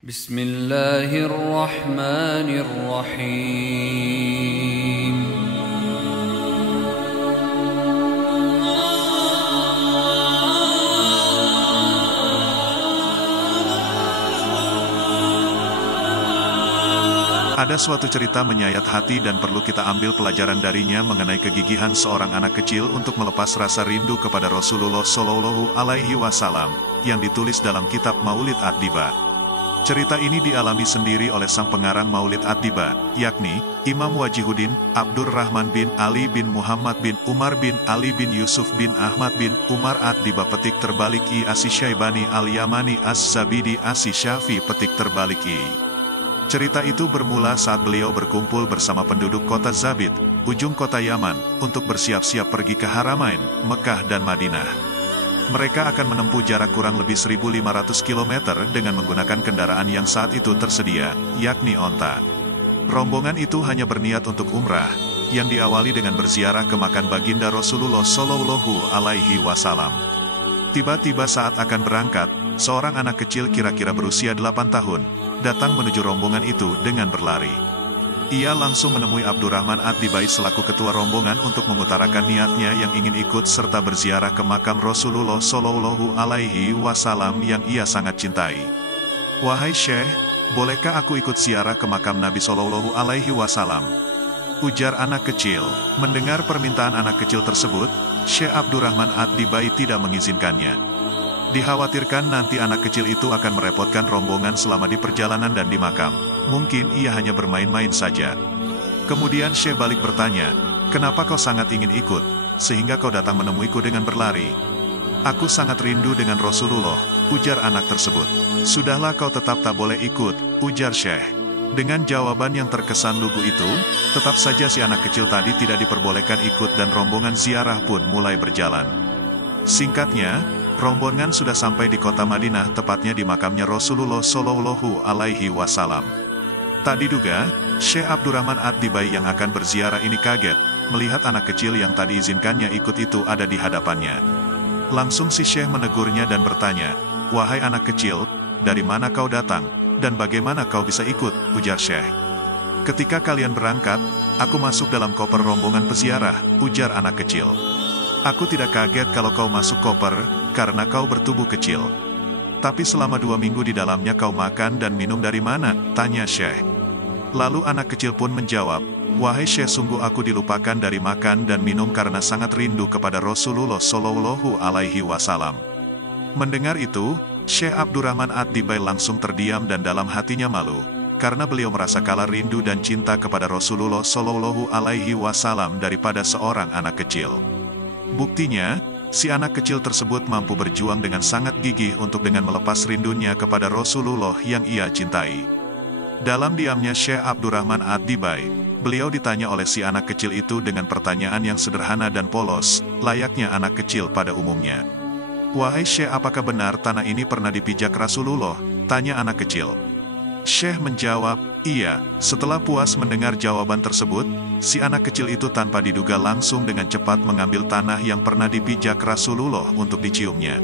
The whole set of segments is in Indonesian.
Bismillahirrahmanirrahim. Ada suatu cerita menyayat hati dan perlu kita ambil pelajaran darinya mengenai kegigihan seorang anak kecil untuk melepas rasa rindu kepada Rasulullah Shallallahu Alaihi Wasallam, yang ditulis dalam kitab Maulid Ad-Diba. Cerita ini dialami sendiri oleh sang pengarang Maulid Ad-Diba, yakni Imam Wajihuddin Abdurrahman bin Ali bin Muhammad bin Umar bin Ali bin Yusuf bin Ahmad bin Umar Ad-Diba petik terbalik I As-Syaibani Al-Yamani As-Zabidi As-Syafi petik terbalik I. Cerita itu bermula saat beliau berkumpul bersama penduduk kota Zabid, ujung kota Yaman, untuk bersiap-siap pergi ke Haramain, Mekah dan Madinah. Mereka akan menempuh jarak kurang lebih 1.500 km dengan menggunakan kendaraan yang saat itu tersedia, yakni onta. Rombongan itu hanya berniat untuk umrah, yang diawali dengan berziarah ke makam baginda Rasulullah Shallallahu Alaihi Wasallam. Tiba-tiba saat akan berangkat, seorang anak kecil kira-kira berusia 8 tahun, datang menuju rombongan itu dengan berlari. Ia langsung menemui Abdurrahman Ad-Dibai selaku ketua rombongan untuk mengutarakan niatnya yang ingin ikut serta berziarah ke makam Rasulullah Shallallahu Alaihi Wasallam yang ia sangat cintai. "Wahai Syekh, bolehkah aku ikut ziarah ke makam Nabi Shallallahu Alaihi Wasallam?" ujar anak kecil. Mendengar permintaan anak kecil tersebut, Syekh Abdurrahman Ad-Dibai tidak mengizinkannya. Dikhawatirkan nanti anak kecil itu akan merepotkan rombongan selama di perjalanan dan di makam. Mungkin ia hanya bermain-main saja. Kemudian Syekh balik bertanya, "Kenapa kau sangat ingin ikut, sehingga kau datang menemuiku dengan berlari?" "Aku sangat rindu dengan Rasulullah," ujar anak tersebut. "Sudahlah, kau tetap tak boleh ikut," ujar Syekh. Dengan jawaban yang terkesan lugu itu, tetap saja si anak kecil tadi tidak diperbolehkan ikut dan rombongan ziarah pun mulai berjalan. Singkatnya, rombongan sudah sampai di kota Madinah, tepatnya di makamnya Rasulullah Shallallahu Alaihi Wasallam. Tak diduga, Syekh Abdurrahman Ad-Dibai yang akan berziarah ini kaget, melihat anak kecil yang tak diizinkannya ikut itu ada di hadapannya. Langsung si Syekh menegurnya dan bertanya, "Wahai anak kecil, dari mana kau datang, dan bagaimana kau bisa ikut?" ujar Syekh. "Ketika kalian berangkat, aku masuk dalam koper rombongan peziarah," ujar anak kecil. "Aku tidak kaget kalau kau masuk koper, karena kau bertubuh kecil. Tapi selama 2 minggu di dalamnya kau makan dan minum dari mana?" tanya Syekh. Lalu anak kecil pun menjawab, "Wahai Syekh, sungguh aku dilupakan dari makan dan minum karena sangat rindu kepada Rasulullah Shallallahu Alaihi Wasallam." Mendengar itu, Syekh Abdurrahman Ad-Dibai langsung terdiam dan dalam hatinya malu, karena beliau merasa kalah rindu dan cinta kepada Rasulullah Shallallahu Alaihi Wasallam daripada seorang anak kecil. Buktinya, si anak kecil tersebut mampu berjuang dengan sangat gigih untuk dengan melepas rindunya kepada Rasulullah yang ia cintai. Dalam diamnya Syekh Abdurrahman Ad-Dibai, beliau ditanya oleh si anak kecil itu dengan pertanyaan yang sederhana dan polos, layaknya anak kecil pada umumnya. "Wahai Syekh, apakah benar tanah ini pernah dipijak Rasulullah?" tanya anak kecil. Syekh menjawab, "Iya." Setelah puas mendengar jawaban tersebut, si anak kecil itu tanpa diduga langsung dengan cepat mengambil tanah yang pernah dipijak Rasulullah untuk diciumnya.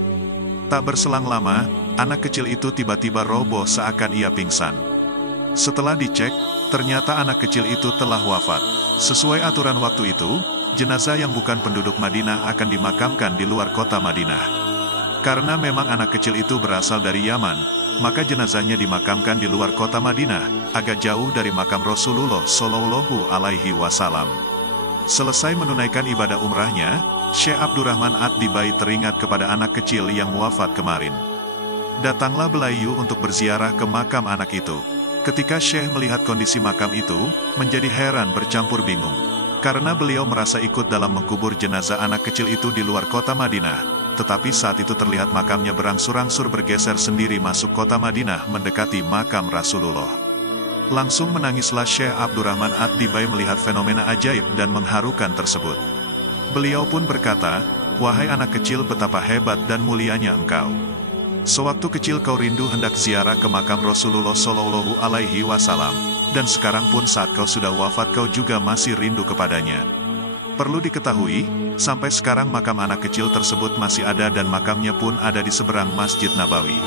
Tak berselang lama, anak kecil itu tiba-tiba roboh seakan ia pingsan. Setelah dicek, ternyata anak kecil itu telah wafat. Sesuai aturan waktu itu, jenazah yang bukan penduduk Madinah akan dimakamkan di luar kota Madinah. Karena memang anak kecil itu berasal dari Yaman, maka jenazahnya dimakamkan di luar kota Madinah, agak jauh dari makam Rasulullah Shallallahu Alaihi Wasallam. Selesai menunaikan ibadah umrahnya, Syekh Abdurrahman Ad-Dibai teringat kepada anak kecil yang wafat kemarin. Datanglah belayu untuk berziarah ke makam anak itu. Ketika Syekh melihat kondisi makam itu, menjadi heran bercampur bingung. Karena beliau merasa ikut dalam mengkubur jenazah anak kecil itu di luar kota Madinah. Tetapi saat itu terlihat makamnya berangsur-angsur bergeser sendiri masuk kota Madinah mendekati makam Rasulullah. Langsung menangislah Syekh Abdurrahman Ad-Dibai melihat fenomena ajaib dan mengharukan tersebut. Beliau pun berkata, "Wahai anak kecil, betapa hebat dan mulianya engkau. Sewaktu kecil kau rindu hendak ziarah ke makam Rasulullah Shallallahu Alaihi Wasallam, dan sekarang pun saat kau sudah wafat kau juga masih rindu kepadanya. Perlu diketahui, sampai sekarang makam anak kecil tersebut masih ada dan makamnya pun ada di seberang Masjid Nabawi."